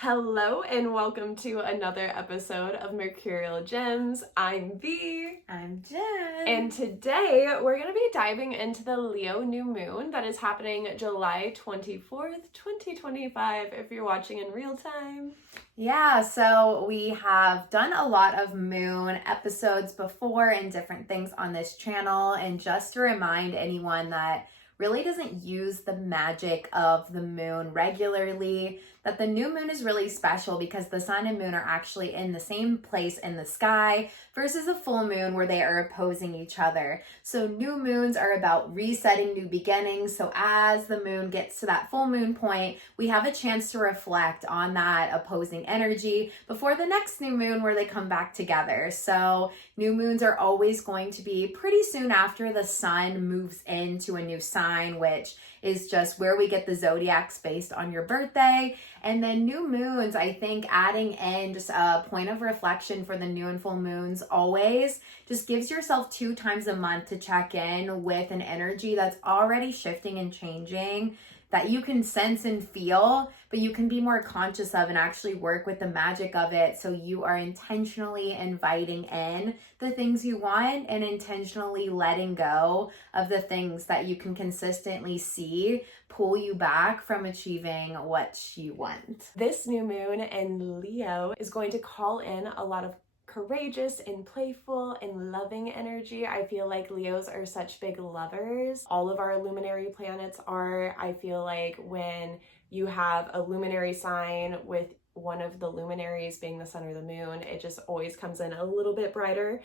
Hello and welcome to another episode of Mercurial Gems. I'm V. I'm Jen. And today we're going to be diving into the Leo new moon that is happening July 24th, 2025 if you're watching in real time. Yeah, so we have done a lot of moon episodes before and different things on this channel. And just to remind anyone that really doesn't use the magic of the moon regularly, that the new moon is really special because the sun and moon are actually in the same place in the sky versus a full moon where they are opposing each other. So new moons are about resetting new beginnings. So as the moon gets to that full moon point, we have a chance to reflect on that opposing energy before the next new moon where they come back together. So new moons are always going to be pretty soon after the sun moves into a new sign, which is just where we get the zodiacs based on your birthday. And then new moons, I think adding in just a point of reflection for the new and full moons always just gives yourself 2 times a month to check in with an energy that's already shifting and changing, that you can sense and feel, but you can be more conscious of and actually work with the magic of it. So you are intentionally inviting in the things you want and intentionally letting go of the things that you can consistently see pull you back from achieving what you want. This new moon in Leo is going to call in a lot of courageous and playful and loving energy. I feel like Leos are such big lovers. All of our luminary planets are. I feel like when you have a luminary sign with one of the luminaries being the sun or the moon, it just always comes in a little bit brighter.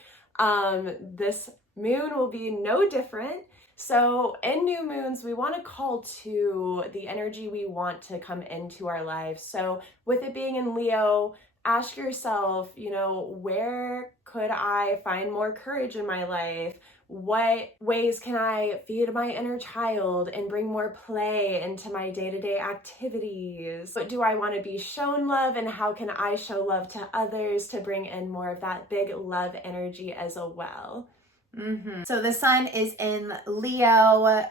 This moon will be no different. So in new moons, we want to call to the energy we want to come into our lives. So with it being in Leo, ask yourself, where could I find more courage in my life? What ways can I feed my inner child and bring more play into my day-to-day activities? What do I want to be shown love, and how can I show love to others to bring in more of that big love energy as well? So the sun is in Leo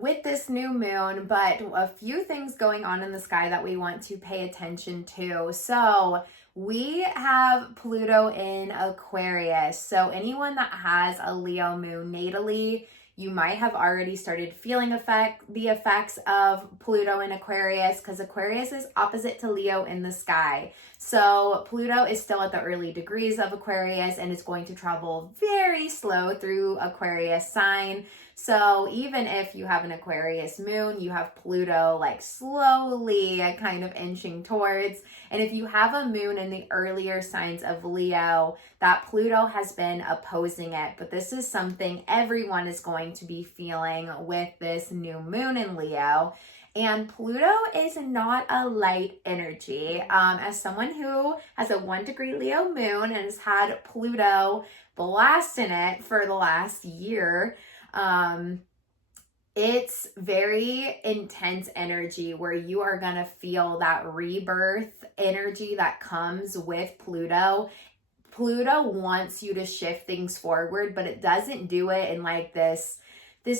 with this new moon, but a few things going on in the sky that we want to pay attention to. So we have Pluto in Aquarius. So anyone that has a Leo moon natally, you might have already started feeling the effects of Pluto in Aquarius, because Aquarius is opposite to Leo in the sky. So Pluto is still at the early degrees of Aquarius and is going to travel very slow through Aquarius sign. So even if you have an Aquarius moon, you have Pluto like slowly kind of inching towards. And if you have a moon in the earlier signs of Leo, that Pluto has been opposing it. But this is something everyone is going to be feeling with this new moon in Leo. And Pluto is not a light energy. As someone who has a 1-degree Leo moon and has had Pluto blast in it for the last year, it's very intense energy where you are going to feel that rebirth energy that comes with Pluto. Pluto wants you to shift things forward, but it doesn't do it in like this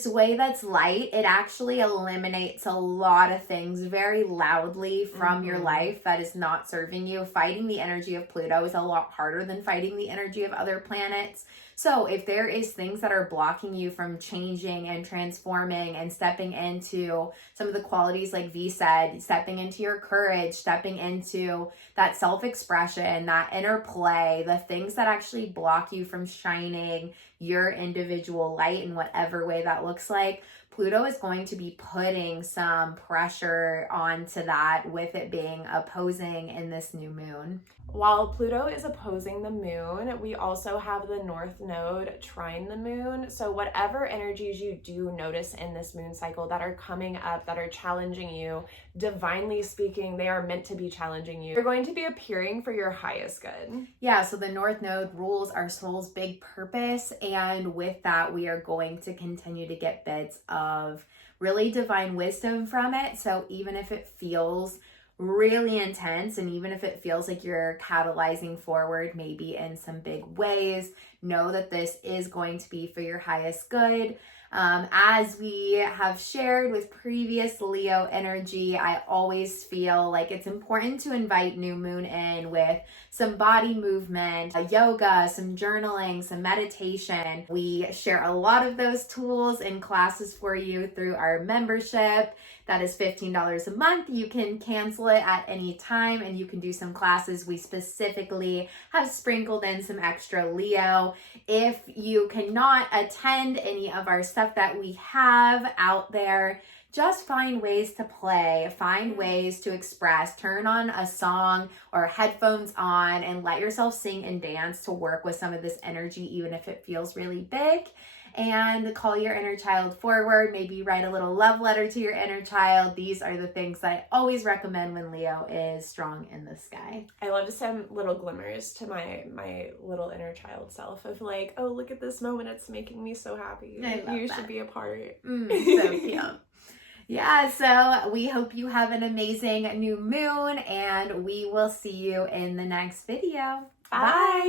way that's light. It actually eliminates a lot of things very loudly from your life that is not serving you. Fighting the energy of Pluto is a lot harder than fighting the energy of other planets. So if there is things that are blocking you from changing and transforming and stepping into some of the qualities like V said, stepping into your courage, stepping into that self-expression, that inner play, the things that actually block you from shining your individual light in whatever way that looks like, Pluto is going to be putting some pressure onto that with it being opposing in this new moon. While Pluto is opposing the moon, we also have the North Node trine the moon. So whatever energies you do notice in this moon cycle that are coming up, that are challenging you, divinely speaking, they are meant to be challenging you. They're going to be appearing for your highest good. Yeah, so the North Node rules our soul's big purpose. And with that, we are going to continue to get bits of really divine wisdom from it. So even if it feels really intense, and even if it feels like you're catalyzing forward maybe in some big ways, know that this is going to be for your highest good. As we have shared with previous Leo energy, I always feel like it's important to invite new moon in with some body movement, yoga, some journaling, some meditation. We share a lot of those tools and classes for you through our membership. That is $15 a month. You can cancel it at any time and you can do some classes. We specifically have sprinkled in some extra Leo. If you cannot attend any of our stuff that we have out there, just find ways to play, find ways to express, turn on a song or headphones on and let yourself sing and dance to work with some of this energy, even if it feels really big. And call your inner child forward. Maybe write a little love letter to your inner child. These are the things that I always recommend when Leo is strong in the sky. I love to send little glimmers to my little inner child self of like, oh, look at this moment. It's making me so happy. You should be a part. So cute. Yeah, so we hope you have an amazing new moon and we will see you in the next video. Bye.